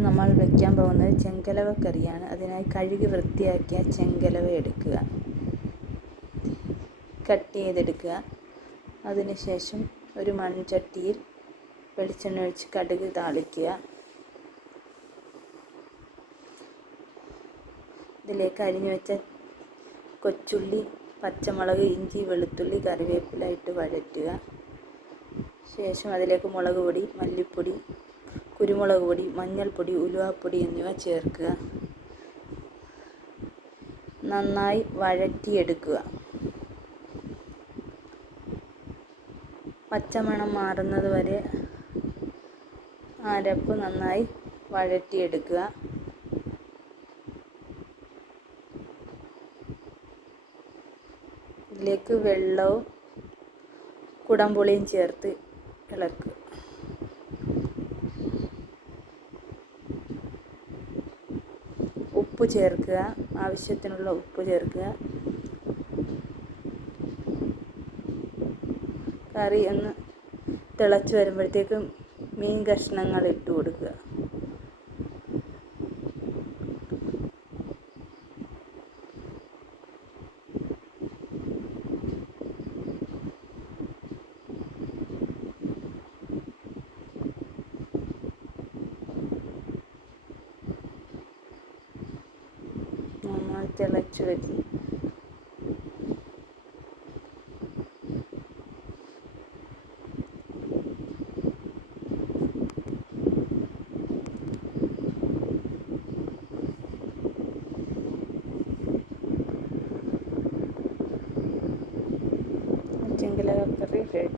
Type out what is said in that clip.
ഇന്ന് നമ്മൾ വയ്ക്കാൻ പോകുന്നത് ചെങ്കലവ കറിയാണ്. അതിനായി കഴുകി വൃത്തിയാക്കിയ ചെങ്കലവ എടുക്കുക, കട്ട് ചെയ്തെടുക്കുക. അതിനുശേഷം ഒരു മൺചട്ടിയിൽ വെളിച്ചെണ്ണ ഒഴിച്ച് കടുക് താളിക്കുക. ഇതിലേക്ക് അരിഞ്ഞു വെച്ച കൊച്ചുള്ളി, പച്ചമുളക്, ഇഞ്ചി, വെളുത്തുള്ളി, കറിവേപ്പില ഇട്ട് വഴറ്റുക. ശേഷം അതിലേക്ക് മുളക് പൊടി, മല്ലിപ്പൊടി, കുരുമുളക് പൊടി, മഞ്ഞൾപ്പൊടി, ഉലുവാപ്പൊടി എന്നിവ ചേർക്കുക. നന്നായി വഴറ്റിയെടുക്കുക. പച്ചമണം മാറുന്നത് വരെ അരപ്പ് നന്നായി വഴറ്റിയെടുക്കുക. ഇതിലേക്ക് വെള്ളവും കുടംപുളിയും ചേർത്ത് ഇളക്കുക. ഉപ്പ് ചേർക്കുക, ആവശ്യത്തിനുള്ള ഉപ്പ് ചേർക്കുക. കറി ഒന്ന് തിളച്ച് വരുമ്പോഴത്തേക്കും മീൻ കഷ്ണങ്ങൾ ഇട്ട് കൊടുക്കുക. നന്നായി തിളച്ച് വരും. ചെങ്കലവ കറി റെഡി.